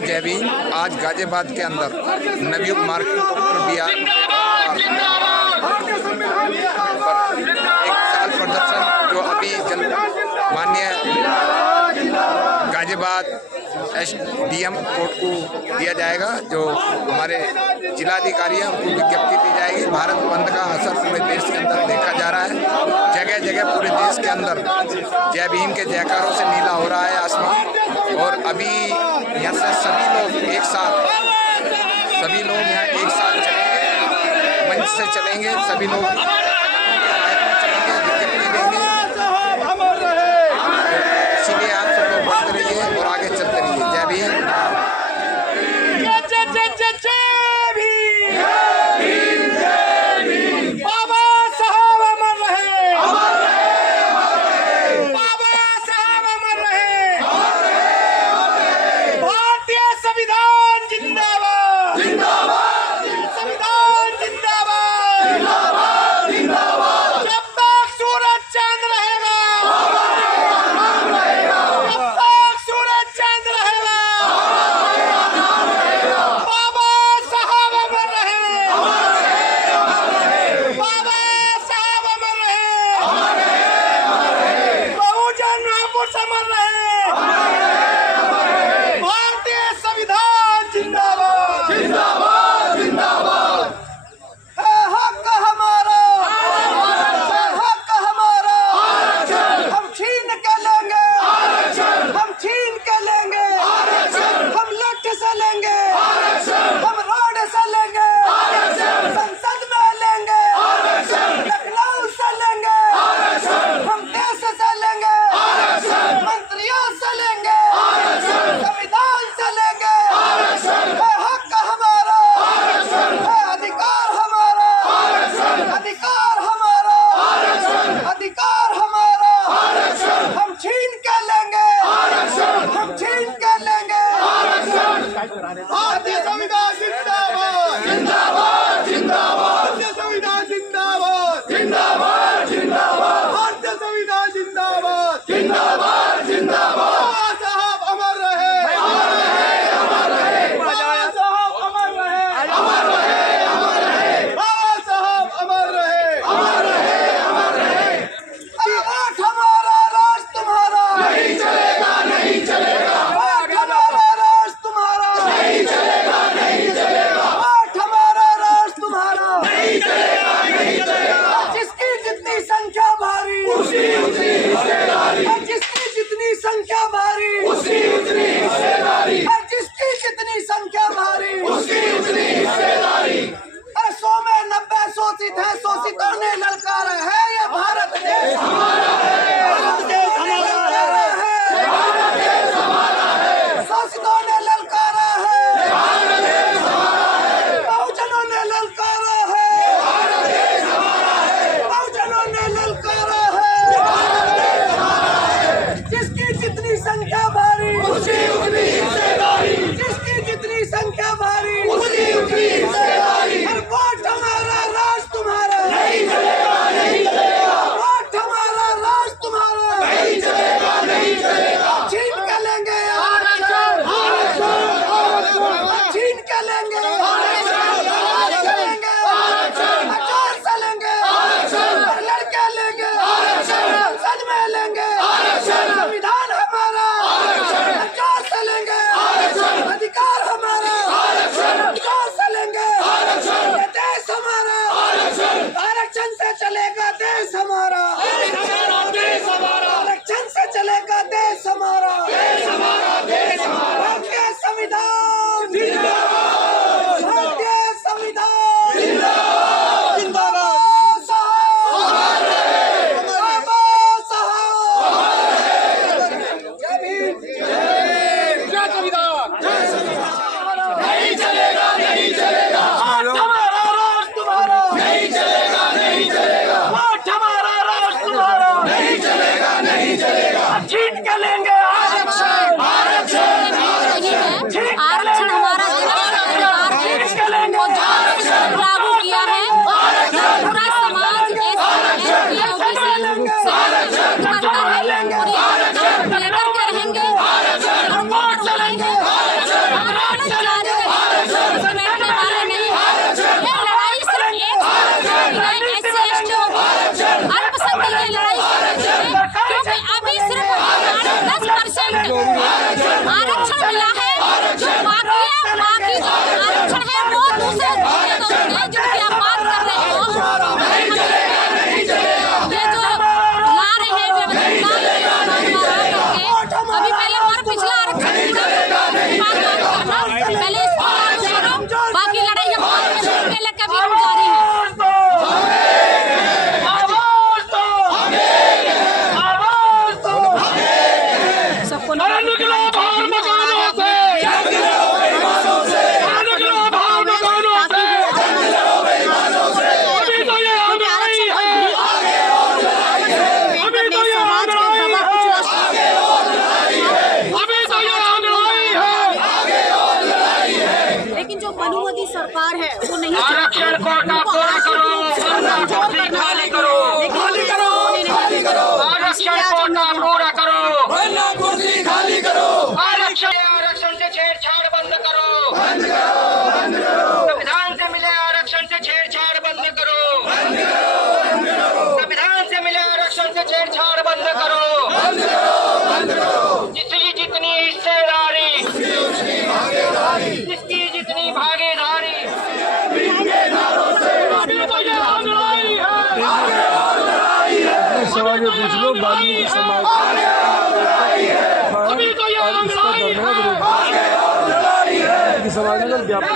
जय भीम। आज गाजियाबाद के अंदर नवयुग मार्केट पर एक साल प्रदर्शन जो अभी माननीय गाजियाबाद SDM कोर्ट को दिया जाएगा, जो हमारे जिलाधिकारी हैं उनको विज्ञप्ति दी जाएगी। भारत बंद का असर पूरे देश के अंदर देखा जा रहा है। जगह जगह पूरे देश के अंदर जय भीम के जयकारों से नीला हो रहा है आसमान। और अभी यहाँ से सभी लोग एक साथ चलेंगे, मंच से चलेंगे, सभी लोग चलेंगे, विज्ञप्ति देंगे। इसीलिए आप सब लोग बढ़ते रहिए और आगे चलते रहिए। जय भीम। जीत के लेंगे आरक्षण। समाज समाज में व्यापक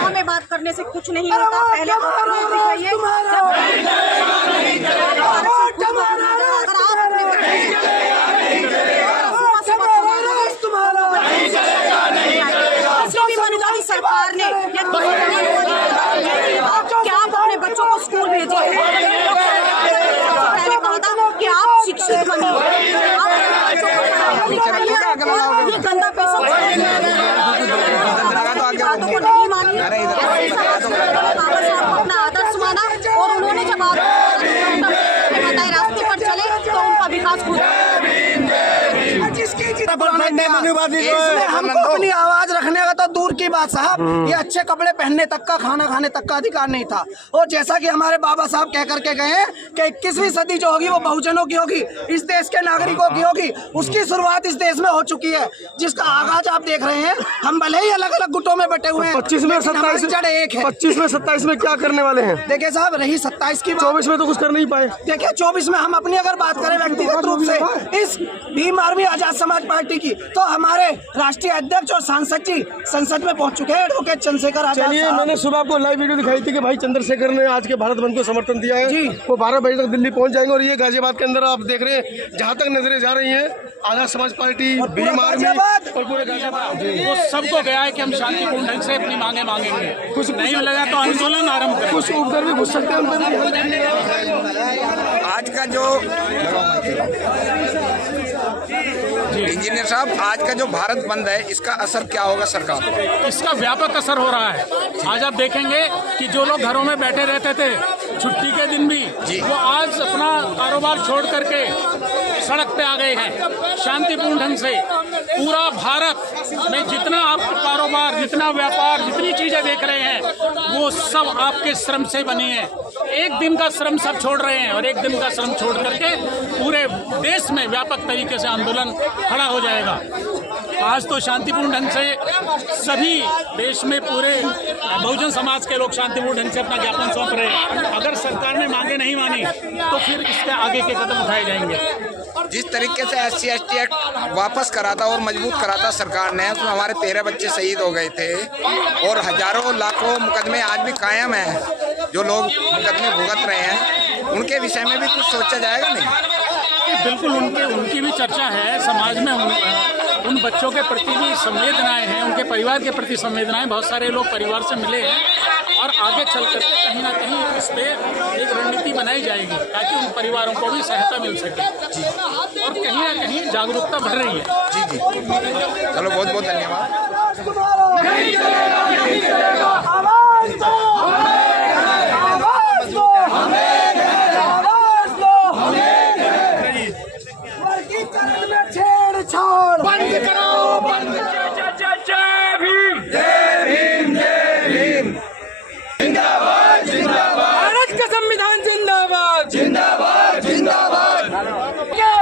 हमें बात करने से कुछ नहीं होता। पहले दिखाइए सरकार ने क्या आप अपने बच्चों को स्कूल भेजे? पहले कहा था कि आप शिक्षित बनिए, ये गंदा पैसा बातों को नहीं मानी। बाबा साहब को अपना आदर्श माना और उन्होंने जब बताए रास्ते पर चले तो उनका विकास हुआ। हमको अपनी आवाज रखने का तो दूर की बात साहब, ये अच्छे कपड़े पहनने तक का, खाना खाने तक का अधिकार नहीं था। और जैसा कि हमारे बाबा साहब कह करके गए हैं कि 21वीं सदी जो होगी वो बहुजनों की होगी, इस देश के नागरिकों की होगी। उसकी शुरुआत इस देश में हो चुकी है, जिसका आगाज आप देख रहे हैं। हम भले ही अलग अलग गुटों में बटे हुए हैं, 25 में 27 जड़ एक है। 25 में 27 में क्या करने वाले हैं? देखिए साहब, रही 27 की 24 में तो कुछ कर नहीं पाए। देखिए 24 में हम अपनी अगर बात करें व्यक्तिगत रूप से इस भीम आर्मी आजाद समाज पार्टी की, तो हमारे राष्ट्रीय अध्यक्ष और सांसद जी संसद में पहुंच चुके हैं, एडवोकेट चंद्रशेखर आजाद। चलिए, मैंने सुबह आपको लाइव वीडियो दिखाई थी कि भाई चंद्रशेखर ने आज के भारत बंद को समर्थन दिया है जी। वो 12 बजे तक दिल्ली पहुंच जाएंगे। और ये गाजियाबाद के अंदर आप देख रहे हैं, जहां तक नजरें जा रही हैं, आजाद समाज पार्टी, भीम आर्मी और पूरे गाजियाबाद, वो सबको गया है कि हम शांतिपूर्ण ढंग से अपनी मांगे मांगेंगे। कुछ नहीं लगा तो आंदोलन आरंभ करें। कुछ उधर भी घुस सकते हैं, उन पर आज का जो इंजीनियर साहब, आज का जो भारत बंद है, इसका असर क्या होगा सरकार पर? इसका व्यापक असर हो रहा है। आज आप देखेंगे कि जो लोग घरों में बैठे रहते थे छुट्टी के दिन भी, वो आज अपना कारोबार छोड़ करके सड़क पे आ गए हैं शांतिपूर्ण ढंग से। पूरा भारत में जितना आप कारोबार, जितना व्यापार, जितनी चीजें देख रहे हैं, वो सब आपके श्रम से बनी है। एक दिन का श्रम सब छोड़ रहे हैं और एक दिन का श्रम छोड़ करके पूरे देश में व्यापक तरीके से आंदोलन खड़ा हो जाएगा। आज तो शांतिपूर्ण ढंग से सभी देश में पूरे बहुजन समाज के लोग शांतिपूर्ण ढंग से अपना ज्ञापन सौंप रहे हैं। अगर सरकार ने मांगे नहीं मानी तो फिर इसके आगे के कदम उठाए जाएंगे। जिस तरीके से SC/ST एक्ट वापस करा था और मजबूत करा था सरकार ने, उसमें हमारे 13 बच्चे शहीद हो गए थे और हजारों लाखों मुकदमे आज भी कायम हैं। जो लोग मुकदमे भुगत रहे हैं, उनके विषय में भी कुछ सोचा जाएगा नहीं? बिल्कुल, उनकी भी चर्चा है। समाज में उन बच्चों के प्रति भी संवेदनाएं हैं, उनके परिवार के प्रति संवेदनाएं। बहुत सारे लोग परिवार से मिले हैं और आगे चल करके कहीं ना कहीं इस पर एक रणनीति बनाई जाएगी ताकि उन परिवारों को भी सहायता मिल सके और कहीं ना कहीं जागरूकता बढ़ रही है। जी जी, चलो बहुत बहुत धन्यवाद। बंद करो, बंद। जय भीम, जय भीम, जय भीम। जिंदाबाद जिंदाबाद, भारत का संविधान जिंदाबाद जिंदाबाद जिंदाबाद।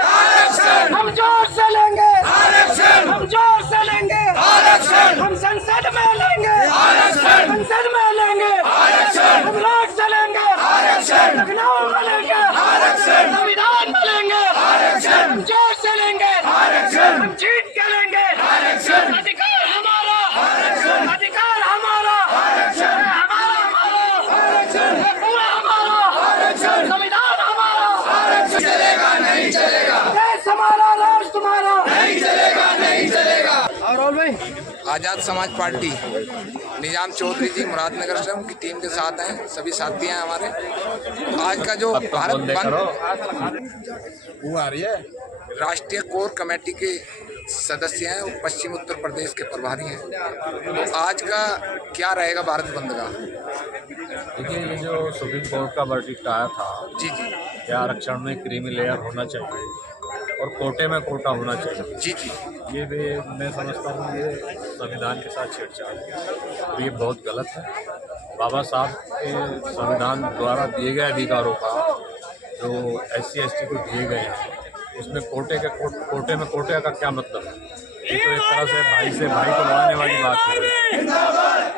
आरक्षण हम जोर से लेंगे, आरक्षण हम जोर से लेंगे, आरक्षण हम संसद में लेंगे, आरक्षण संसद में लेंगे, आरक्षण हम लोग से लेंगे, आरक्षण लखनऊ में लेंगे, आरक्षण संविधान में लेंगे, आरक्षण हम जोर से लेंगे, आरक्षण हम जीत के लेंगे, आरक्षण अधिकार हमारा, आरक्षण अधिकार हमारा, आरक्षण हमारा, आरक्षण पूरा हमारा, आरक्षण संविधान हमारा, आरक्षण चलेगा नहीं चलेगा, देश हमारा, राष्ट्र तुम्हारा, नहीं चलेगा नहीं चलेगा। और भाई आजाद समाज पार्टी निजाम चौधरी जी मुरादनगर से उनकी टीम के साथ हैं, सभी साथी हैं हमारे। आज का जो भारत बंद, वो आ रही है, राष्ट्रीय कोर कमेटी के सदस्य हैं, वो पश्चिम उत्तर प्रदेश के प्रभारी हैं। तो आज का क्या रहेगा भारत बंद का? देखिए, ये जो सुप्रीम कोर्ट का वर्डिक्ट आया था जी जी कि आरक्षण में क्रीमी लेयर होना चाहिए और कोटे में कोटा होना चाहिए, जी जी, ये भी मैं समझता हूँ ये संविधान के साथ छेड़छाड़ है और ये बहुत गलत है। बाबा साहब के संविधान द्वारा दिए गए अधिकारों का जो SC/ST को दिए गए हैं, उसमें कोटे में कोटे का क्या मतलब है? ये तो एक तरह से भाई को लड़ाने वाली बात है,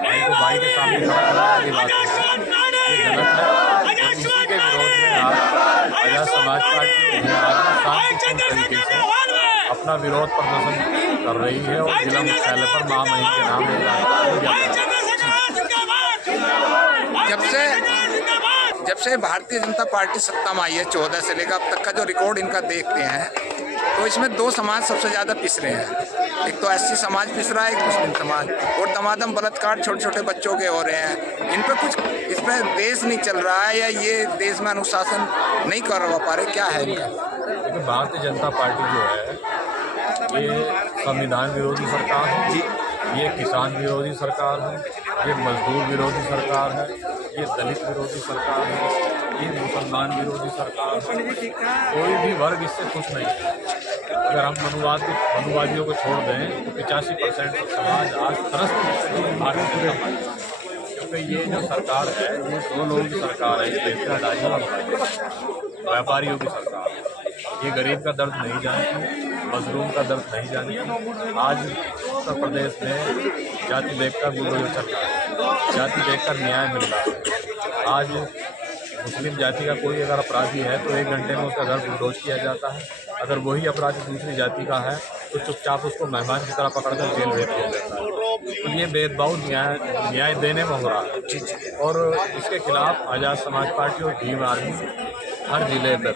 भाई को भाई के सामने खड़ा करने वाली बात है, ये गलत है। और इसी के विरोध में आज आजाद समाज पार्टी शांतिपूर्ण तरीके से अपना विरोध प्रदर्शन कर रही है और जिला मुख्यालय पर महामहिम के नाम जब से भारतीय जनता पार्टी सत्ता में आई है 14 से लेकर अब तक का जो रिकॉर्ड इनका देखते हैं तो इसमें दो समाज सबसे ज़्यादा पिस रहे हैं। एक तो एससी समाज पिस रहा है, एक मुस्लिम समाज, और दमादम बलात्कार छोटे छोटे बच्चों के हो रहे हैं। इन पर कुछ इस पर देश नहीं चल रहा है या ये देश में अनुशासन नहीं कर पा रहे, क्या है इनका? देखिए, भारतीय जनता पार्टी जो है ये संविधान विरोधी सरकार है, ये किसान विरोधी सरकार है, ये मजदूर विरोधी सरकार है, ये दलित विरोधी सरकार है, ये मुसलमान विरोधी सरकार है। कोई भी वर्ग इससे खुश नहीं है। अगर हम मनुवादियों को छोड़ दें तो 85% समाज आज त्रस्त है भारतीय जनता पार्टी, क्योंकि ये जो सरकार है ये दो लोगों की सरकार है, व्यापारियों की सरकार है। ये गरीब का दर्द नहीं जानती, मजलूम का दर्द नहीं जानती। आज उत्तर प्रदेश में जाति देखकर बुलडोजर चल रहा है, जाति देखकर न्याय मिल रहा है। आज मुस्लिम जाति का कोई अगर अपराधी है तो 1 घंटे में उसका घर बुलडोज किया जाता है। अगर वही अपराधी दूसरी जाति का है तो चुपचाप उसको मेहमान की तरह पकड़कर जेल भेज दिया जाता है। तो ये भेदभाव न्याय देने में हो रहा है और इसके खिलाफ आज़ाद समाज पार्टी और भीम आर्मी हर जिले पर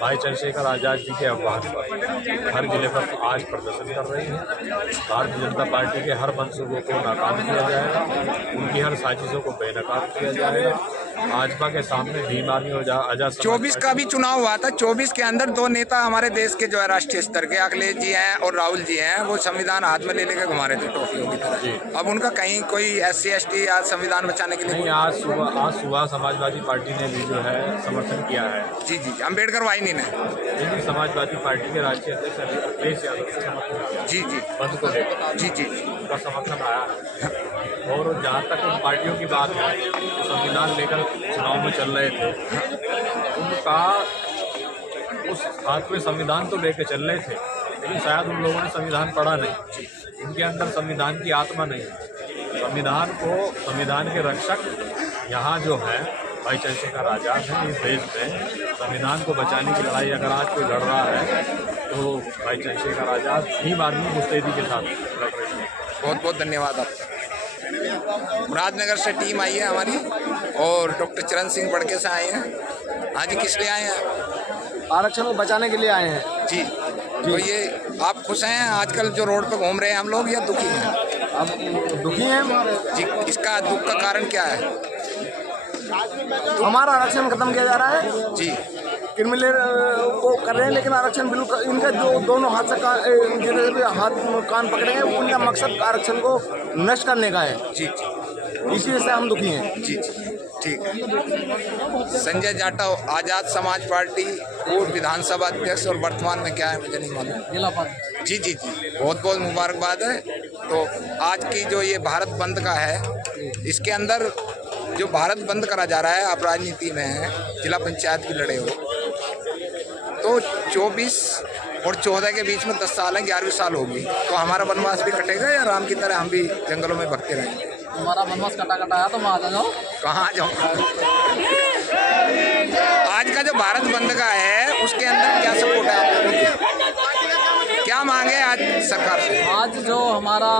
भाई चंद्रशेखर आज़ाद जी के आह्वान पर हर जिले पर आज प्रदर्शन कर रही है। भारतीय जनता पार्टी के हर मंसूबों को नाकाम किया जाएगा, उनकी हर साजिशों को बेनकाब किया जाएगा। भाजपा के सामने भीम आर्मी और आज़ाद 24 का भी चुनाव हुआ था। 24 के अंदर 2 नेता हमारे देश के जो है राष्ट्रीय स्तर के अखिलेश जी हैं और राहुल जी हैं, वो संविधान हाथ में ले लेकर घुमा रहे थे ट्रॉफियों की तरह। अब उनका कहीं कोई SC ST या संविधान बचाने के लिए नहीं, आज सुबह समाजवादी पार्टी ने भी जो है समर्थन किया है। जी, अम्बेडकर वाहिनी ने लेकिन समाजवादी पार्टी के राष्ट्रीय अध्यक्ष अखिलेश यादव ने समर्थन किया जी बंद को लेकर। जी उनका समर्थन आया। और जहाँ तक उन पार्टियों की बात है तो संविधान लेकर चुनाव में चल रहे थे, उनका उस हाथ में संविधान तो लेकर चल रहे थे, लेकिन शायद उन लोगों ने संविधान पढ़ा नहीं, उनके अंदर संविधान की आत्मा नहीं। संविधान के रक्षक यहाँ जो है भाई चंद्रशेखर आज़ाद हैं। इस देश में संविधान को बचाने की लड़ाई अगर आज कोई लड़ रहा है तो भाई चंद्रशेखर आज़ाद भीम आर्मी मुस्तैदी के साथ लड़ रहे हैं। बहुत बहुत धन्यवाद आपका। मुरादनगर से टीम आई है हमारी और डॉक्टर चरण सिंह बड़के से आए हैं। हाँ जी, किस लिए आए हैं? आरक्षण को बचाने के लिए आए हैं जी। तो ये आप खुश हैं आजकल जो रोड पे घूम रहे हैं हम लोग, या दुखी हैं? अब दुखी हैं जी। इसका दुख का कारण क्या है? हमारा आरक्षण खत्म किया जा रहा है जी। क्रिमिनल को कर रहे हैं, लेकिन आरक्षण बिल्कुल इनके जो दोनों हाथ से हाथ कान पकड़े हैं, उनका मकसद आरक्षण को नष्ट करने का है। जी, इसी से हम दुखी हैं। जी, ठीक है। संजय जाटव, आज़ाद समाज पार्टी, पूर्व विधानसभा अध्यक्ष और वर्तमान में क्या है मुझे नहीं मालूम। जी, बहुत बहुत मुबारकबाद है। तो आज की जो ये भारत बंद का है, इसके अंदर जो भारत बंद करा जा रहा है, आप राजनीति में हैं, जिला पंचायत की लड़े हो, तो 24 और 14 के बीच में 10 साल है, 11वीं साल होगी, तो हमारा वनवास भी कटेगा या राम की तरह हम भी जंगलों में भगते रहेंगे? हमारा वनवास कटा है तो मैं आ जाओ। कहाँ जाऊँ? आज का जो भारत बंद का है उसके अंदर क्या सपोर्ट है आप लोगों की? क्या मांगे आज सरकार से? आज जो हमारा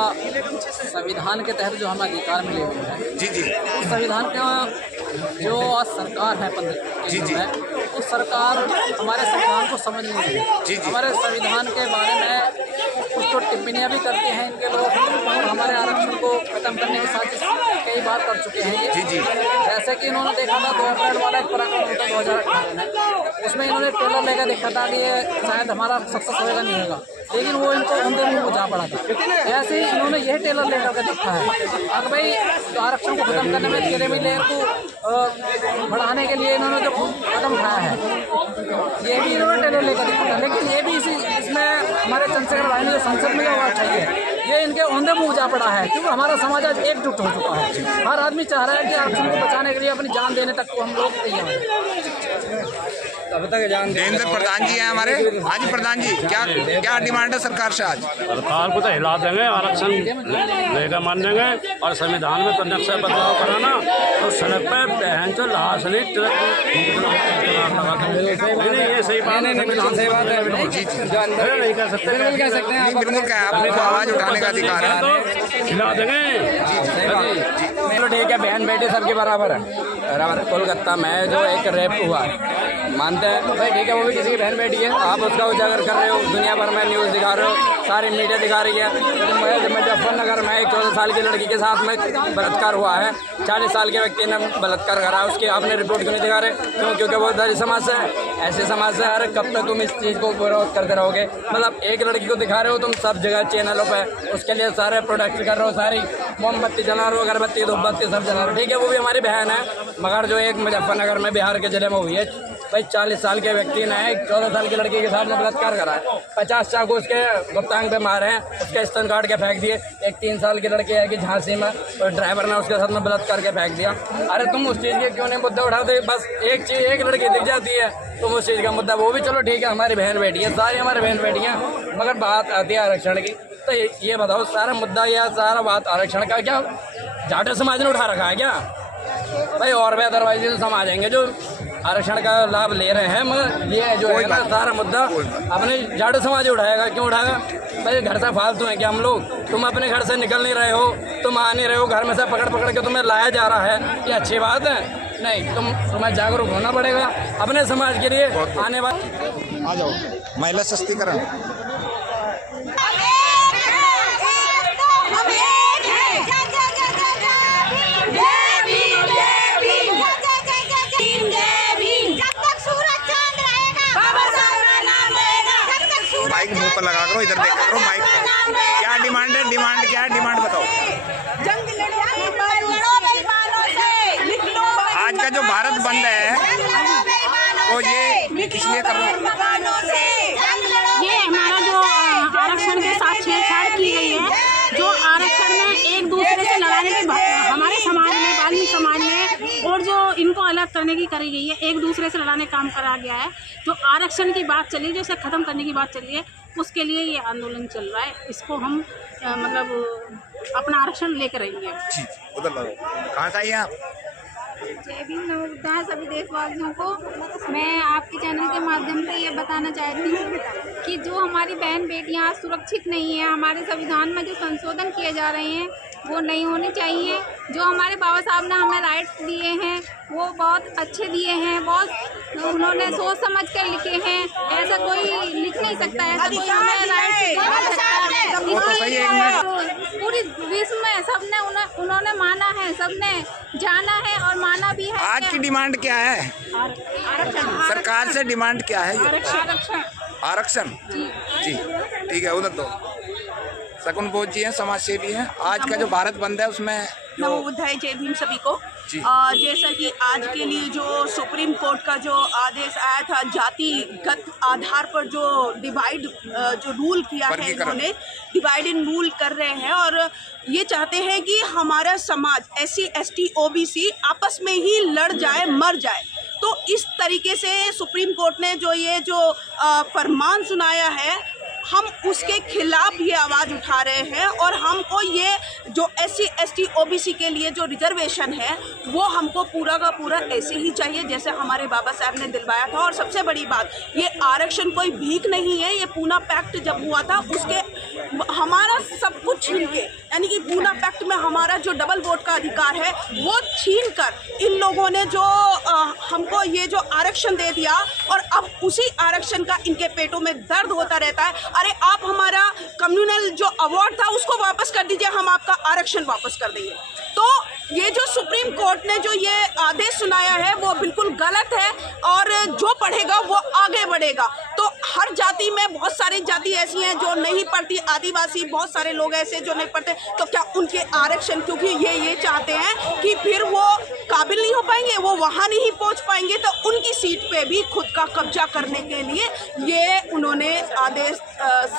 संविधान के तहत जो हमें अधिकार मिले हुए हैं, जी, उस संविधान का जो आज सरकार है जी, उस सरकार हमारे संविधान को समझ नहीं रही। जी। हमारे संविधान के बारे में कुछ तो टिप्पणियाँ भी करते हैं इनके लोग, और हमारे आरक्षण को खत्म करने की साजिश कई बार कर चुके हैं ये। जी। जैसे कि इन्होंने देखा था 2 अप्रैल वाला एक प्रकरण होता 2018 में, उसमें इन्होंने ट्रेलर लेकर देखा था कि ये शायद हमारा सक्सेस होगा नहीं होगा, लेकिन वो इनको उनके मुँह जा पड़ा था। ऐसे ही इन्होंने यह टेलर लेकर के देखा है। अब भाई आरक्षण को खत्म करने में क्रिमी लेयर को बढ़ाने के लिए इन्होंने जो कदम उठाया है, ये भी इन्होंने टेलर लेकर देखा था, लेकिन ये भी इसमें हमारे चंद्रशेखर भाई ने जो संसद में जो चाहिए ये इनके औंधे मुँह जा पड़ा है, क्योंकि हमारा समाज आज एकजुट हो चुका है। हर आदमी चाह रहा है कि आरक्षण को बचाने के लिए अपनी जान देने तक को हम लोग तैयार हैं। देवेंद्र प्रधान जी हैं हमारे। हाँ जी प्रधान जी, क्या डिमांड है सरकार से आज? सरकार को तो हिला देंगे, आरक्षण लेकर मान देंगे और संविधान में तो नक्शा बदलाव कराना, तो सड़क पे बहन से लाश नहीं ये सही बात है, संविधान सही बात है। नहीं कर सकते, बिल्कुल क्या आपको आवाज उठाने का अधिकार है, तो हिला देंगे। चलो ठीक है, बहन बेटी सबके बराबर है। कोलकाता में जो एक रेप हुआ मानते हैं भाई, ठीक है, वो भी किसी की बहन बेटी है, आप उसका उजागर कर रहे हो, दुनिया भर में न्यूज़ दिखा रहे हो, सारी मीडिया दिखा रही है। मुजफ्फरनगर में एक 14 साल की लड़की के साथ में बलात्कार हुआ है, 40 साल के व्यक्ति ने बलात्कार करा है, उसकी आपने रिपोर्ट क्यों नहीं दिखा रहे? क्यों? क्योंकि वो दलित समाज से है, ऐसे समाज से। अरे कब तक तुम इस चीज़ को विरोध करते रहोगे? मतलब एक लड़की को दिखा रहे हो तुम सब जगह चैनलों पर, उसके लिए सारे प्रोडक्ट कर रहे हो, सारी मोमबत्ती जला रहे हो, अगरबत्ती धूपबत्ती सब जला रहे हो, ठीक है, वो भी हमारी बहन है। मगर जो एक मुजफ्फरनगर में बिहार के जिले में हुई है भाई, 40 साल के व्यक्ति ने 14 साल की लड़की के साथ में बलात्कार करा है, 50 चाकू उसके गुप्तांग पे मारे हैं, उसके स्तन काट के फेंक दिए। एक 3 साल की लड़की है कि झांसी में और ड्राइवर ने उसके साथ में बलात्कार के फेंक दिया। अरे तुम उस चीज़ के क्यों नहीं मुद्दा उठाते? बस एक चीज़, एक लड़की दिख जाती है तुम उस चीज़ का मुद्दा, वो भी चलो ठीक है, हमारी बहन बेटी है, सारी हमारी बहन बेटियाँ, मगर बात आती है आरक्षण की। तो ये बताओ, सारा मुद्दा या सारा बात आरक्षण का क्या जाट समाज ने उठा रखा है क्या भाई? और भी अदरवाइज समाज आएंगे जो आरक्षण का लाभ ले रहे हैं, मगर ये जो है ना सारा मुद्दा अपने जाट समाज उठाएगा। क्यों उठाएगा भाई? घर से फालतू हैं क्या हम लोग? तुम अपने घर से निकल नहीं रहे हो, तुम आ नहीं रहे हो, घर में से पकड़ पकड़ के तुम्हें लाया जा रहा है, ये अच्छी बात है? नहीं, तुम्हें जागरूक होना पड़ेगा अपने समाज के लिए। आने वाले आ जाओ, महिला सशक्तिकरण। माइक मुंह पर लगा करो, इधर देखा करो माइक। क्या डिमांड है? डिमांड क्या है? डिमांड बताओ। आज का जो भारत बंद है तो ये किस लिए कर रहे हो? ये हमारा जो आरक्षण के साथ छेड़छाड़ की गई है, जो आरक्षण में एक दूसरे से लड़ाने की हमारे समाज में, बाल्मीकि समाज में, और जो इनको अलग करने की करी गई है, एक दूसरे से लड़ाने काम करा गया है। जो आरक्षण की बात चली, जो इसे ख़त्म करने की बात चली है, उसके लिए ये आंदोलन चल रहा है। इसको हम मतलब अपना आरक्षण लेकर रहेंगे। उधर लगो। कहाँ से आई हैं आप? जय भीम, नमस्कार सभी देशवासियों को। मैं आपके चैनल के माध्यम से ये बताना चाहती हूँ कि जो हमारी बहन बेटियाँ सुरक्षित नहीं है, हमारे संविधान में जो संशोधन किए जा रहे हैं वो नहीं होने चाहिए। जो हमारे बाबा साहब ने हमें राइट्स दिए हैं वो बहुत अच्छे दिए हैं, बहुत उन्होंने सोच समझ कर लिखे हैं। ऐसा कोई लिख नहीं सकता, ऐसा कोई हमें राइट्स दे नहीं सकता। पूरी विश्व में सबने उन्होंने माना है, सबने जाना है और माना भी है। आज की डिमांड क्या है? आरक्षण। सरकार से डिमांड क्या है? आरक्षण। आरक्षण जी, ठीक है। उधर तो शकुन बोध जी हैं, समाज सेवी हैं। आज का जो भारत बंद है उसमें नमो बुद्धाय, जय भीम सभी को। जैसा कि आज के लिए जो सुप्रीम कोर्ट का जो आदेश आया था, जातिगत आधार पर जो डिवाइड जो रूल किया है, इन्होंने डिवाइड एंड रूल कर रहे हैं और ये चाहते हैं कि हमारा समाज SC ST OBC आपस में ही लड़ जाए, मर जाए। तो इस तरीके से सुप्रीम कोर्ट ने जो फरमान सुनाया है, हम उसके खिलाफ ये आवाज़ उठा रहे हैं और हमको ये जो SC ST OBC के लिए जो रिजर्वेशन है वो हमको पूरा का पूरा ऐसे ही चाहिए जैसे हमारे बाबा साहब ने दिलवाया था। और सबसे बड़ी बात, ये आरक्षण कोई भीख नहीं है। ये पूना पैक्ट जब हुआ था उसके हमारा सब कुछ छीन के, यानी कि पूना पैक्ट में हमारा जो डबल वोट का अधिकार है वो छीन कर इन लोगों ने जो हमको ये जो आरक्षण दे दिया और अब उसी आरक्षण का इनके पेटों में दर्द होता रहता है। अरे आप हमारा कम्युनल जो अवार्ड था उसको वापस कर दीजिए, हम आपका आरक्षण वापस कर देंगे। तो ये जो सुप्रीम कोर्ट ने जो ये आदेश सुनाया है वो बिल्कुल गलत है और जो पढ़ेगा वो आगे बढ़ेगा। तो हर जाति में बहुत सारी जाति ऐसी हैं जो नहीं पढ़ती, आदिवासी बहुत सारे लोग ऐसे जो नहीं पढ़ते, तो क्या उनके आरक्षण, क्योंकि ये चाहते हैं कि फिर वो काबिल नहीं हो पाएंगे, वो वहाँ नहीं पहुँच पाएंगे, तो उनकी सीट पे भी खुद का कब्जा करने के लिए ये उन्होंने आदेश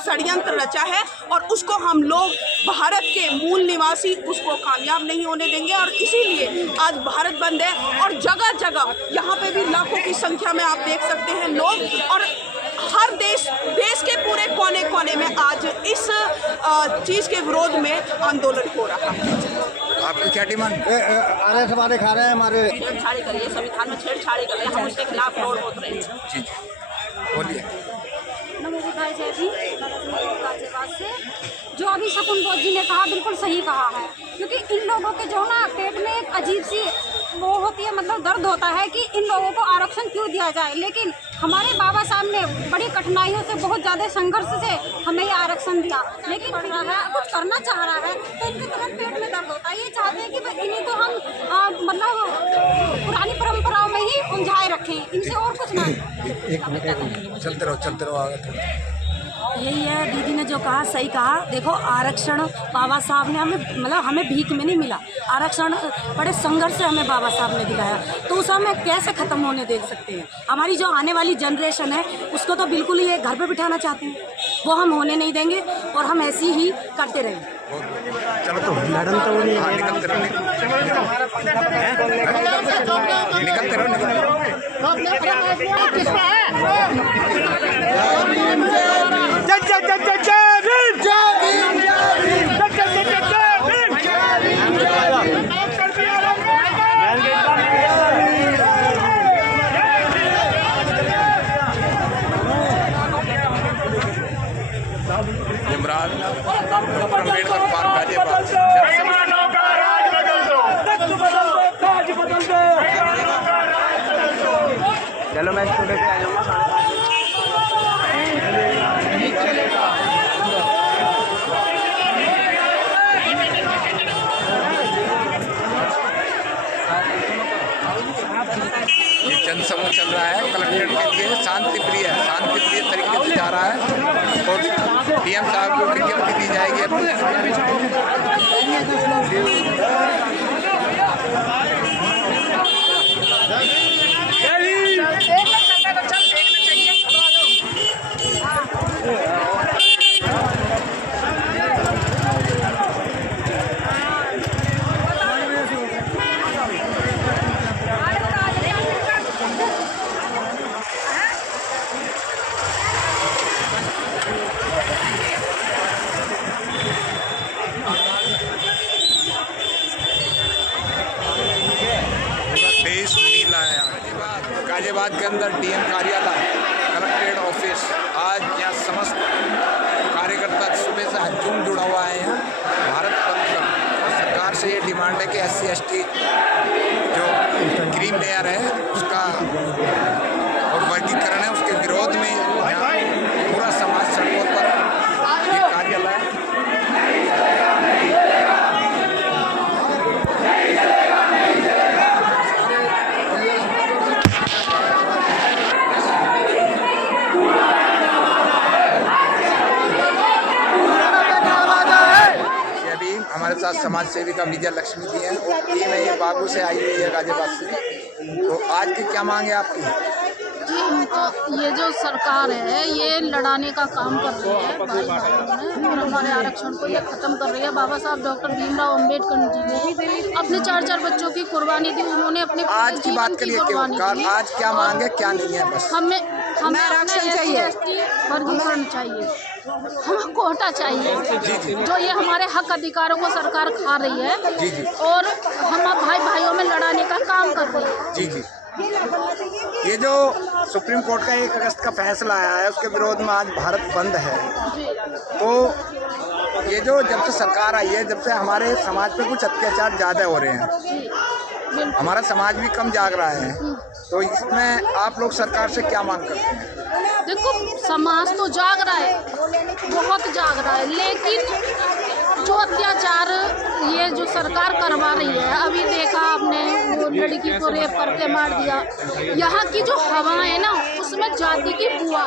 षड्यंत्र रचा है और उसको हम लोग भारत के मूल निवासी उसको कामयाब नहीं होने देंगे। और इसीलिए आज भारत बंद है और जगह जगह यहाँ पे भी लाखों की संख्या में आप देख सकते हैं लोग, और हर देश के पूरे कोने कोने में आज इस चीज़ के विरोध में आंदोलन हो रहा है। आपकी क्या डिमांड? आने हमारे खा रहे हैं, हमारे छेड़छाड़ी करिए, संविधान में छेड़छाड़ी करिए, हम उसके खिलाफ रोड होते रहे। जी बोलिए। नमोबुद्धाय जय भीम। गाजियाबाद से जो अभी शकुन बोस जी ने कहा बिल्कुल सही कहा है, क्योंकि इन लोगों के जो ना पेट में एक अजीब सी वो होती है, मतलब दर्द होता है कि इन लोगों को आरक्षण क्यों दिया जाए। लेकिन हमारे बाबा साहब ने बड़ी कठिनाइयों से, बहुत ज़्यादा संघर्ष से हमें ये आरक्षण दिया, लेकिन कुछ करना चाह रहा है तो इनके तुरंत पेट में दर्द होता है। ये चाहते हैं कि इन्हीं को हम मतलब पुरानी परंपराओं में ही उलझाए रखें, इनसे और कुछ ना। चलते रहो आगे। यही है, दीदी ने जो कहा सही कहा। देखो आरक्षण बाबा साहब ने हमें भीख में नहीं मिला, आरक्षण बड़े संघर्ष से हमें बाबा साहब ने दिलाया, तो उसे हमें कैसे ख़त्म होने दे सकते हैं। हमारी जो आने वाली जनरेशन है उसको तो बिल्कुल ही घर पे बिठाना चाहते हैं, वो हम होने नहीं देंगे और हम ऐसी ही करते रहेंगे। चलो तो मैडम तो नहीं निकलते रहो। अम्बेडकर पार्क गाजियाबाद। चलो मैं स्टूडियो पे आ जाऊँगा। ये जनसमूह चल रहा है कलेक्ट्रेट के लिए, शांतिप्रिय तरीके से जा रहा है और डीएम साहब को विज्ञप्ति दी जाएगी। गाजियाबाद के अंदर डीएम कार्यालय, कलेक्ट्रेट ऑफिस, आज यहाँ समस्त कार्यकर्ता सुबह से हजूम जुड़ा हुआ है। यहाँ भारत बंद का और सरकार से ये डिमांड है कि SC/ST जो क्रीम लेयर है उसका और वर्गीकरण है उसके विरोध में यहाँ पूरा समाज सड़कों पर ये कार्यालय हमारे साथ समाज सेविका विजय लक्ष्मी जी हैं और टीम है ये बागू से आई हुई है गाजियाबाद से। तो आज की क्या मांग है आपकी? जी, तो ये जो सरकार है ये लड़ाने का काम कर रही है भाई बहनों में, और हमारे आरक्षण को ये ख़त्म कर रही है। बाबा साहब डॉक्टर भीमराव अम्बेडकर जी ने अपने 4 वर्षों की कुर्बानी दी, उन्होंने अपने आज की बात करिए आज क्या मांग है क्या नहीं है? बस हमें आरक्षण चाहिए, वर्गीकरण चाहिए, हमें कोटा चाहिए। जो ये हमारे हक अधिकारों को सरकार खा रही है और हम भाइयों में लड़ाने का काम कर रही है। जी ये जो सुप्रीम कोर्ट का 1 अगस्त का फैसला आया है उसके विरोध में आज भारत बंद है, तो ये जो जब से सरकार आई है जब से हमारे समाज पे कुछ अत्याचार ज़्यादा हो रहे हैं, हमारा समाज भी कम जाग रहा है, तो इसमें आप लोग सरकार से क्या मांग करते हैं? देखो समाज तो जाग रहा है, बहुत जाग रहा है, लेकिन जो अत्याचार ये जो सरकार करवा रही है, अभी देखा आपने वो लड़की को रेप करके मार दिया। यहाँ की जो हवा है ना उसमें जाति की बुआ,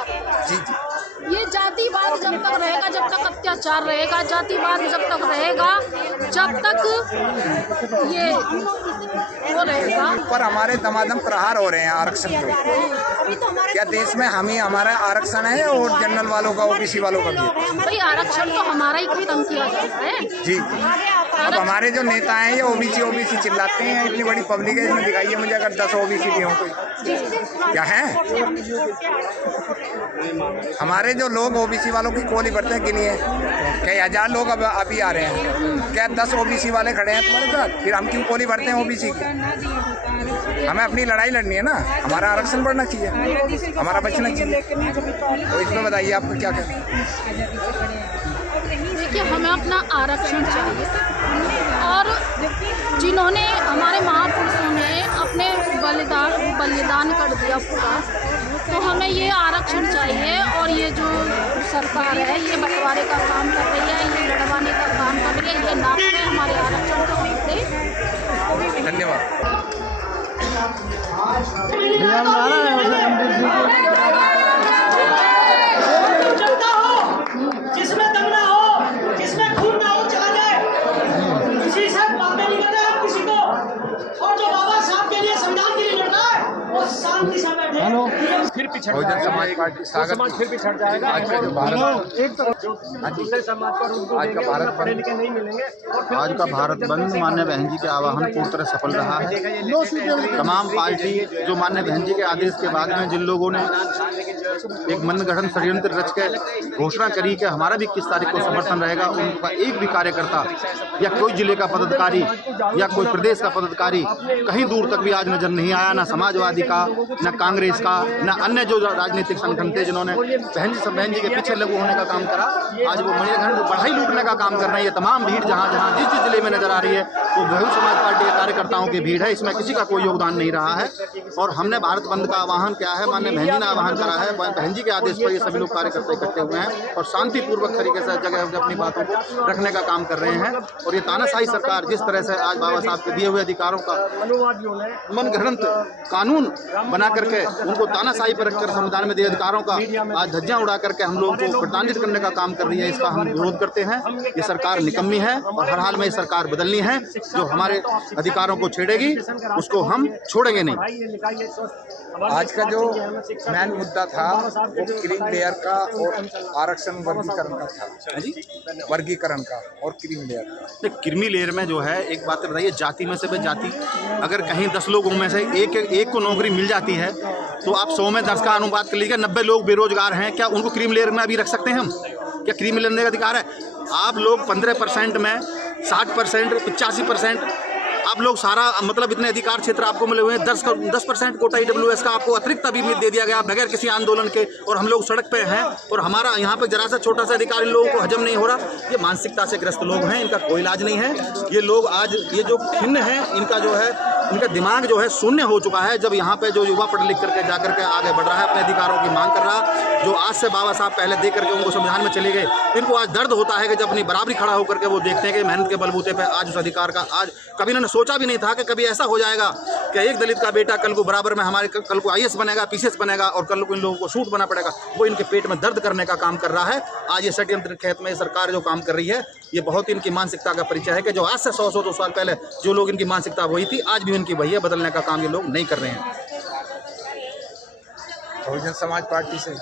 ये जातिवाद जब तक रहेगा, जब तक अत्याचार रहेगा, जातिवाद जब तक रहेगा, जब तक ये वो रहेगा। पर हमारे दमादम प्रहार हो रहे हैं आरक्षण के। क्या देश में हम ही हमारा आरक्षण है और जनरल वालों का, ओबीसी वालों का भी? भाई आरक्षण तो हमारा ही खत्म किया जाता है जी। अब हमारे जो नेता हैं ये ओबीसी चिल्लाते हैं, इतनी बड़ी पब्लिक है, इसमें दिखाइए मुझे अगर 10 ओबीसी भी हों कोई, क्या है? हमारे जो लोग ओबीसी वालों की कोली भरते हैं, गिनी है कई हजार लोग अब अभी आ रहे हैं, क्या 10 ओबीसी वाले खड़े हैं तुम्हारे साथ? फिर हम क्यों कोली भरते हैं ओबीसी की? हमें अपनी लड़ाई लड़नी है ना, हमारा आरक्षण बढ़ना चाहिए, हमारा बचना चाहिए। तो इसमें बताइए आपको क्या कहना है? देखिए, हमें अपना आरक्षण चाहिए और जिन्होंने हमारे महापुरुषों ने अपने बलिदान कर दिया पूरा, तो हमें ये आरक्षण चाहिए। और ये जो सरकार है ये बंटवारे का काम कर रही है, ये लड़वाने का काम कर रही है, ये ना करें हमारे आरक्षण को हमसे। धन्यवाद। जिसमें दम ना हो, जिसमें खून ना हो, चला जाए, किसी से बातें नहीं करते आप किसी को। और जो बाबा साहब के लिए, संविधान के लिए लड़ता है वो शांति से बैठे। फिर पिछड़ बहुजन समाज पार्टी समाज फिर पिछड़ जाएगा। आज का जो भारत समाज पर उनको आज का भारत पढ़े लिखे नहीं मिलेंगे। आज का भारत बंद मान्य बहन जी के आह्वान पूरी तरह सफल रहा है। तमाम पार्टी जो मान्य बहन जी के आदेश के बाद में जिन लोगों ने एक मनगढ़ंत षड्यंत्र रच के घोषणा करी कि हमारा भी 21 तारीख को समर्थन रहेगा, उनका एक भी कार्यकर्ता या कोई जिले का पदाधिकारी या कोई प्रदेश का पदाधिकारी कहीं दूर तक भी आज नजर नहीं आया। ना समाजवादी का, न कांग्रेस का, न अन्य जो राजनीतिक संगठन थे जिन्होंने बहन जी के पीछे लागू होने का काम करा। आज वो मनगढ़ंत बढ़ाई लूटने का काम कर रहे हैं। ये तमाम भीड़ जहाँ जहाँ जिस जिस जिले में नजर आ रही है वो बहुजन समाज पार्टी के कार्यकर्ताओं की भीड़ है। इसमें किसी का कोई योगदान नहीं रहा है। और हमने भारत बंद का आह्वान किया है, माननीय बहन जी ने आह्वान करा है, बहन जी के आदेश पर ये सभी लोग कार्यकर्ता इकट्ठे हुए हैं और शांतिपूर्वक तरीके से जगह अपनी बातों को रखने का काम कर रहे हैं। और ये तानाशाही सरकार जिस तरह से आज बाबा साहब के दिए हुए अधिकारों का मनगढ़ंत कानून बना करके उनको तानाशाही पर रखकर संविधान में दिए अधिकारों का आज धज्जियां उड़ा करके हम लोगों को प्रतिबंधित करने का काम कर रही है, इसका हम विरोध करते हैं। ये सरकार निकम्मी है और हर हाल में ये सरकार बदलनी है। जो हमारे अधिकारों को छेड़ेगी उसको हम छोड़ेंगे नहीं। आज का जो मेन मुद्दा था वो क्रीम लेयर का और आरक्षण वर्गीकरण का था, वर्गीकरण का और क्रीम लेयर का। क्रीमी लेयर में जो है एक बात बताइए, जाति में से जाति अगर कहीं 10 लोगों में से एक को नौकरी मिल जाती है तो आप 100 में 10 का अनुपात कर लीजिए, 90 लोग बेरोजगार हैं। क्या उनको क्रीम लेयर में अभी रख सकते हैं हम? क्या क्रीम लेयर का अधिकार है? आप लोग 15% में 60%, 85% आप लोग सारा मतलब इतने अधिकार क्षेत्र आपको मिले हुए हैं। 10% कोटा EWS का आपको अतिरिक्त अभी दे दिया गया बगैर किसी आंदोलन के, और हम लोग सड़क पे हैं और हमारा यहाँ पे जरा सा छोटा सा अधिकार इन लोगों को हजम नहीं हो रहा। ये मानसिकता से ग्रस्त लोग हैं, इनका कोई इलाज नहीं है। ये लोग आज ये जो खिन्न है, इनका जो है इनका दिमाग जो है शून्य हो चुका है। जब यहाँ पे जो युवा पढ़ लिख करके जा करके आगे बढ़ रहा है, अपने अधिकारों की मांग कर रहा, जो आज से बाबा साहब पहले दे करके उनको संविधान में चले गए, इनको आज दर्द होता है कि जब अपनी बराबरी खड़ा होकर के वो देखते हैं कि मेहनत के बलबूते पे आज उस अधिकार का आज कभी इन्होंने सोचा भी नहीं था कि कभी ऐसा हो जाएगा कि एक दलित का बेटा कल को बराबर में हमारे कल को IAS बनेगा, PCS बनेगा और कल को इन लोगों को शूट बना पड़ेगा। वो इनके पेट में दर्द करने का काम कर रहा है। आज ये षड्यंत्र खेत में सरकार जो काम कर रही है, ये बहुत इनकी मानसिकता का परिचय है कि जो आज से 100-200 साल पहले जो लोग इनकी मानसिकता वही थी, आज भी इनकी वही है। बदलने का काम ये लोग नहीं कर रहे हैं। बहुजन समाज पार्टी से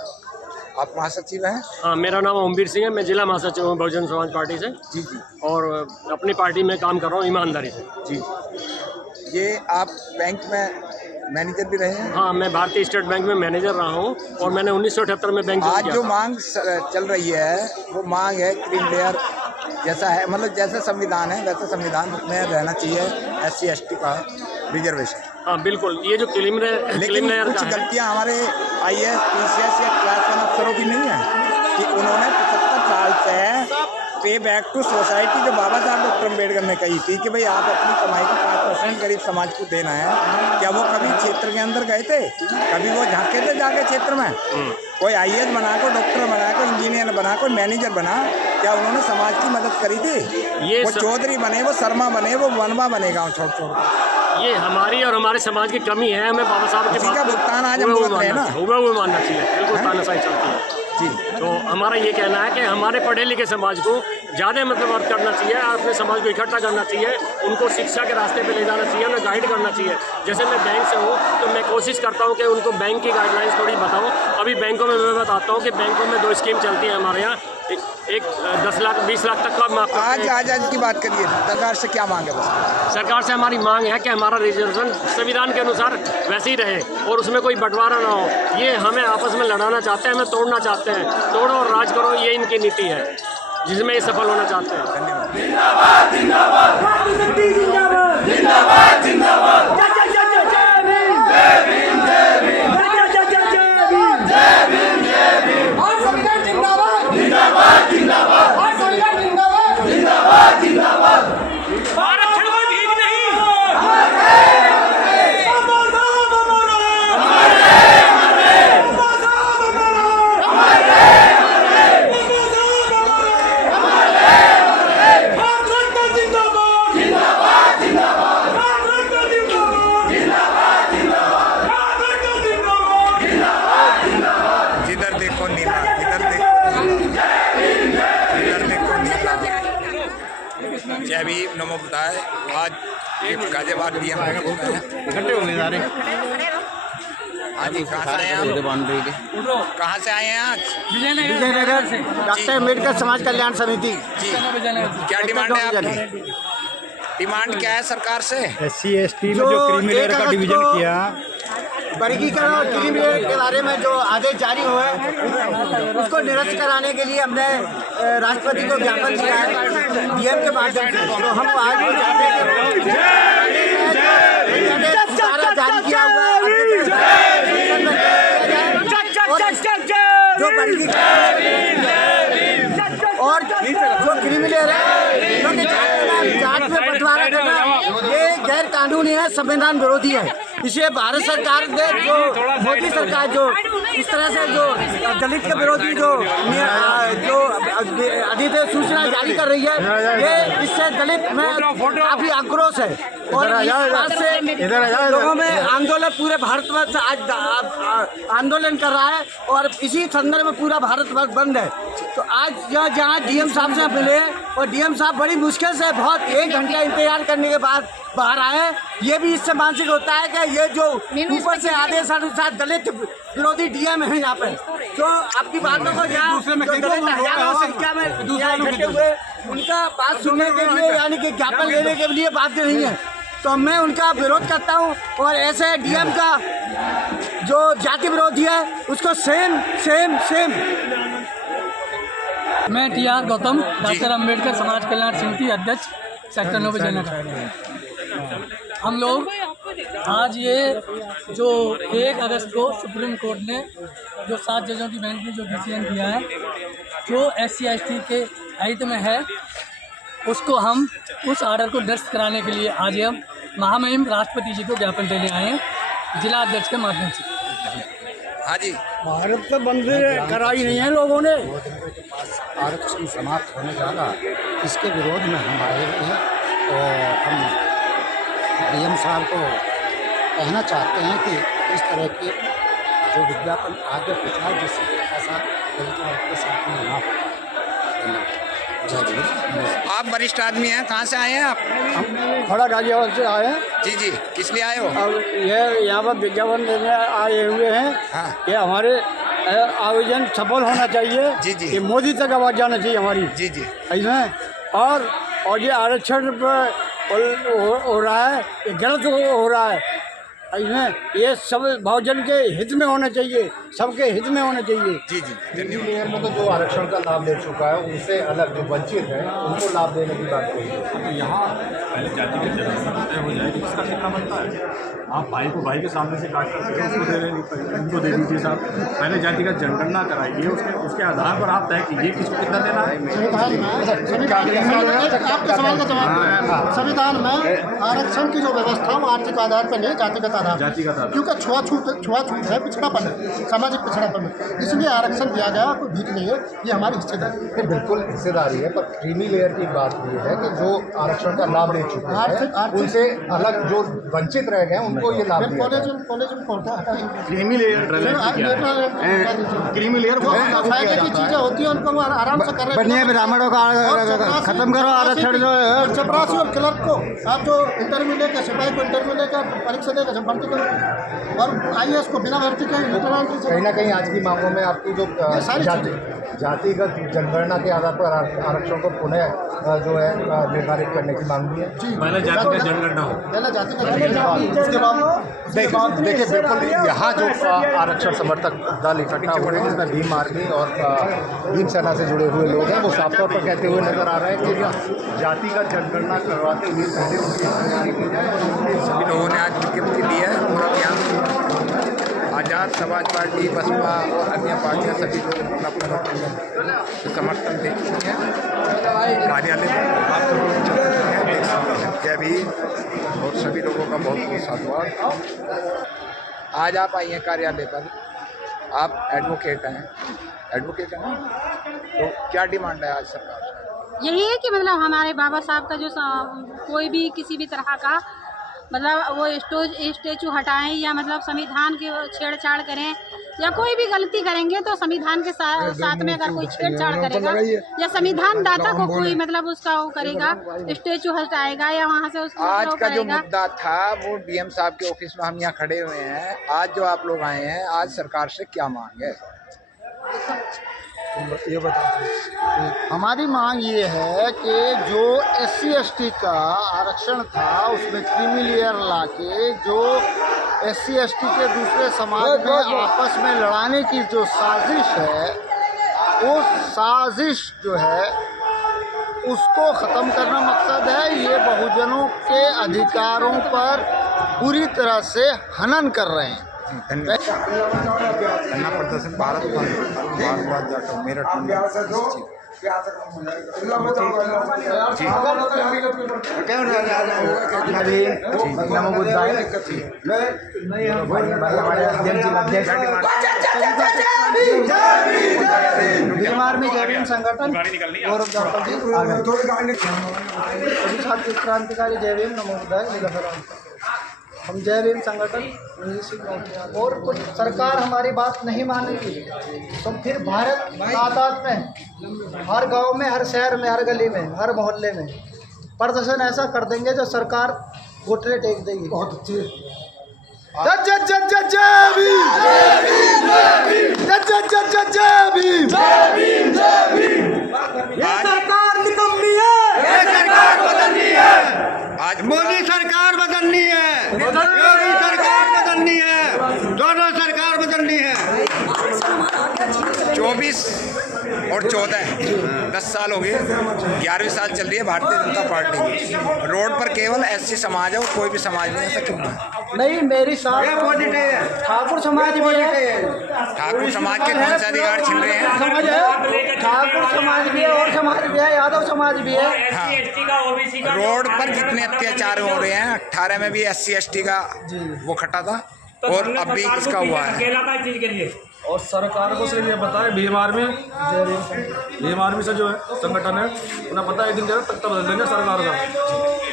आप महासचिव हैं? हाँ, मेरा नाम ओमवीर सिंह है, मैं जिला महासचिव हूँ बहुजन समाज पार्टी से। जी जी। और अपनी पार्टी में काम कर रहा हूँ ईमानदारी से। जी। ये आप बैंक में मैनेजर भी रहे हैं? हाँ, मैं भारतीय स्टेट बैंक में मैनेजर रहा हूँ और मैंने 1978 में बैंक आज जो मांग चल रही है वो मांग है क्रीम लेयर जैसा है, मतलब जैसा संविधान है वैसे संविधान में रहना चाहिए SC ST का रिजर्वेशन। हाँ बिल्कुल, ये जो क्रीम लेयर कुछ गलतियाँ हमारे IAS PCS या क्लास 1 अफसरों की नहीं है कि उन्होंने 75 साल से पे बैक टू सोसाइटी जो बाबा साहब डॉक्टर अम्बेडकर ने कही थी कि भाई आप अपनी कमाई का 5% गरीब समाज को देना है, क्या वो कभी क्षेत्र के अंदर गए थे? कभी वो झांके थे जाके क्षेत्र में? कोई IAS बना को, डॉक्टर बना को, इंजीनियर बना को, मैनेजर बना, क्या उन्होंने समाज की मदद करी थी? वो चौधरी बने, वो शर्मा बने, वो वनवा बने गाँव छोड़ छोड़। ये हमारी और हमारे समाज की कमी है। हमें बाबा साहब के भुगतान आज हम भुगत रहे हैं ना, वो मानना चाहिए। बिल्कुल तानाशाही चलती है। जी। तो हमारा ये कहना है कि हमारे पढ़े लिखे समाज को ज़्यादा मतलब वर्क करना चाहिए, अपने समाज को इकट्ठा करना चाहिए, उनको शिक्षा के रास्ते पे ले जाना चाहिए, उन्हें गाइड करना चाहिए। जैसे मैं बैंक से हूँ तो मैं कोशिश करता हूँ कि उनको बैंक की गाइडलाइंस थोड़ी बताऊँ। अभी बैंकों में मैं बताता हूँ कि बैंकों में 2 स्कीम चलती है हमारे यहाँ, एक 10 लाख 20 लाख तक का माफ। आज की बात करिए, सरकार से क्या मांग है? बस सरकार से हमारी मांग है कि हमारा रिजर्वेशन संविधान के अनुसार वैसे ही रहे और उसमें कोई बंटवारा ना हो। ये हमें आपस में लड़ाना चाहते हैं, हमें तोड़ना चाहते हैं। तोड़ो और राज करो, ये इनकी नीति है जिसमें ये सफल होना चाहते हैं। जिंदाबाद जिंदाबाद जिंदाबाद जिंदाबाद जिंदाबाद जय भीम नमो बुद्धाय। आज गाजियाबाद डीएम इकट्ठे हो गए सारे। हाँ जी, कहाँ से आए हैं आप? कहाँ से आए हैं आज? विजयनगर से। डॉक्टर अम्बेडकर समाज कल्याण समिति जी। क्या डिमांड है आपकी? डिमांड क्या है सरकार से? SC ST में जो क्रीमी लेयर का डिवीजन किया, वर्गीकरण और क्रीमी लेयर के बारे में जो आदेश जारी हुए उसको निरस्त कराने के लिए हमने राष्ट्रपति को ज्ञापन दिया है डीएम के माध्यम से। तो हम आज भी चाहते हैं जारी किया हुआ है जो और जो क्रीमी लेयर है जो जांच में बंटवारा करना ये गैर कानूनी है, संविधान विरोधी है। इसलिए भारत सरकार ने जो मोदी सरकार जो इस तरह से जो दलित के विरोधी जो अधिदेश सूचना जारी कर रही है, ये इससे दलित में काफी आक्रोश है और इस बात से लोगों में आंदोलन पूरे भारत में आज आंदोलन कर रहा है और इसी संदर्भ में पूरा भारत वर्ष बंद है। तो आज जहाँ डीएम साहब से मिले और डीएम साहब बड़ी मुश्किल से बहुत 1 घंटा इंतजार करने के बाद बाहर आए। ये भी इससे मानसिक होता है कि ये जो ऊपर से आदेश अनुसार दलित विरोधी डीएम है यहाँ पे, तो आपकी बातों को संख्या में इकट्ठे हुए उनका बात सुनने के लिए यानी कि ज्ञापन लेने के लिए बाध्य नहीं है। तो मैं उनका विरोध करता हूँ और ऐसे डीएम का जो जाति विरोधी है उसको सेम सेम सेम। मैं TR गौतम, डॉक्टर अम्बेडकर समाज कल्याण समिति अध्यक्ष, सेक्टर 9 विजयनगर। हम लोग आज ये जो 1 अगस्त को सुप्रीम कोर्ट ने जो 7 जजों की बेंच ने जो डिसीजन दिया है जो SC ST के हित में है, उसको हम उस ऑर्डर को निरस्त कराने के लिए आज हम महामहिम राष्ट्रपति जी को ज्ञापन देने आए हैं जिला अध्यक्ष के माध्यम से। हाँ जी, भारत तो बंद कराई नहीं है लोगों ने। आरक्षण समाप्त होने जा रहा, इसके विरोध में हम आए हैं और हम डीएम साहब को कहना चाहते हैं कि इस तरह के जो विज्ञापन आगे पहुँचाए जिससे ऐसा के साथ में ना हो। आप वरिष्ठ आदमी हैं, कहाँ से आए हैं आप? हम खड़ा गाजियाबाद से आए हैं। जी जी, किस लिए आए हो? अब ये यहाँ पर विज्ञापन देने आए हुए हैं। हाँ। ये हमारे आयोजन सफल होना चाहिए। जी जी। ये मोदी तक आवाज़ जाना चाहिए हमारी। जी जी। इसमें और ये आरक्षण पर हो रहा है, ये गलत हो रहा है। इसमें ये सब बहुजन के हित में होना चाहिए, सबके हित में होना चाहिए। जी जी, क्रीमी लेयर में तो जो आरक्षण का लाभ ले चुका है उनसे अलग जो वंचित है उनको लाभ देने की बात कही है। यहाँ पहले जाति की जनगणना तय हो जाएगी, इसका कितना बनता है। आप भाई को भाई के सामने से काट करके उसको दे रहे, उनको दे दीजिए साहब। पहले जाति का जनगणना कराइए, उसके आधार पर आप तय कीजिए किसको कितना देना है। आपके सवाल का जवाब, संविधान में आरक्षण की जो व्यवस्था वो आर्थिक आधार पर नहीं, जातिगत आधार, क्योंकि छुआछूत है, पिछड़ापन है, सामाजिक पिछड़ापन है, इसलिए आरक्षण दिया गया। कोई भीख नहीं है, ये हमारी हिस्सेदारी है। बिल्कुल हिस्सेदारी है, पर क्रीमी लेयर की बात ये है कि जो आरक्षण का लाभ ले चुके हैं उनसे अलग जो वंचित रह गए किनको ये लाभ दिया जाए? कॉलेज में पढ़ता है क्रीमी लेयर क्रीमी लेयर को फायदे की चीजें होती है उनको आराम से कर रहे हैं। बनिए ब्राह्मणों का खत्म करो आरक्षण जो है। चपरासी और क्लर्क को आप जो इंटरव्यू लेकर सिपाही को इंटरव्यू लेकर परीक्षा देकर जब भर्ती करो और IAS को बिना भर्ती के कहीं ना कहीं आज की मांगों में आपकी जो जातिगत जनगणना के आधार पर आरक्षण को पुनः जो है निर्धारित करने की मांग भी है। पहले जाति का जनगणना हो। उसके बाद देखिए बिल्कुल यहाँ जो आरक्षण समर्थक दल इकट्ठा हुए हैं जिसमें भीम आर्मी और भीम सेना से जुड़े हुए लोग हैं, वो साफ तौर पर कहते हुए नजर आ रहे हैं कि जातिगत जनगणना करवाते हुए पहले सभी लोगों ने आज विज्ञप्ति दी है और अभियान आज़ाद समाज पार्टी, बसपा और अन्य पार्टियां सभी लोग अपना समर्थन दे चुके हैं। कार्यालय आप लोग चल रहे हैं, देख सकते हैं जय भीम और सभी लोगों का बहुत बहुत साधुवाद। आज आप आई हैं कार्यालय पर, आप एडवोकेट हैं ना, तो क्या डिमांड है आज सरकार से? यही है कि मतलब हमारे बाबा साहब का जो कोई भी किसी भी तरह का मतलब वो स्टैचू हटाएं या मतलब संविधान की छेड़छाड़ करें या कोई भी गलती करेंगे तो संविधान के साथ में अगर कोई छेड़छाड़ करेगा या संविधान दाता को कोई मतलब उसका वो करेगा, स्टैचू हटाएगा या वहाँ से उसको आज का जो मुद्दा था वो DM साहब के ऑफिस में हम यहाँ खड़े हुए हैं। आज जो आप लोग आए हैं, आज सरकार से क्या मांग है? ये हमारी मांग ये है कि जो SC ST का आरक्षण था उसमें क्रीमी लेयर लाके जो SC ST के दूसरे समाज में आपस में लड़ाने की जो साजिश है, वो साजिश जो है उसको ख़त्म करना मकसद है। ये बहुजनों के अधिकारों पर पूरी तरह से हनन कर रहे हैं। धरना प्रदर्शन भारत जाटो मेरठ नमो बुद्धाय। भीम आर्मी जय भीम संगठन गौरव जाटव जी, छात्र क्रांतिकारी जय भीम नमो बुद्धाय। हम जय भीम संगठन और कुछ सरकार हमारी बात नहीं मानेगी तो फिर भारत सात में हर गांव में, हर शहर में, हर गली में, हर मोहल्ले में प्रदर्शन ऐसा कर देंगे जो सरकार घुटने टेक देगी। बहुत अच्छी सरकार निकम्मी है, ये सरकार बदलनी है, आज मोदी सरकार बदलनी है, योगी सरकार बदलनी है, दोनों सरकार बदलनी है। 24 और 14 10 साल हो गए, 11वीं साल चल रही है भारतीय जनता पार्टी की। रोड पर केवल SC समाज है और कोई भी समाज नहीं, ऐसा क्यों है? नहीं, मेरी साथ ठाकुर समाज भी है। ठाकुर समाज के कौन से अधिकार छिन रहे हैं? ठाकुर समाज भी है और समाज भी है, यादव समाज भी है। हाँ। रोड पर कितने अत्याचार हो रहे हैं? 18 में भी SC ST का वो खटा था और अब भी इसका हुआ है। और सरकार को सिर्फ ये बताए भीम आर्मी से जो है संगठन है, उन्हें पता है एक दिन जगह तख्ता बदल देंगे सरकार का।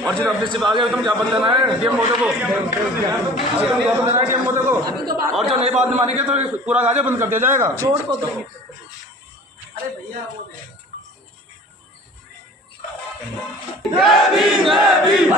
और जिन अपने सिर्फ आगे तुम क्या बदलना है DM मोदी को, और जो नई बात मानेंगे तो पूरा गाजे बंद कर दिया जाएगा। अरे भैया जय भीम, जय भीम।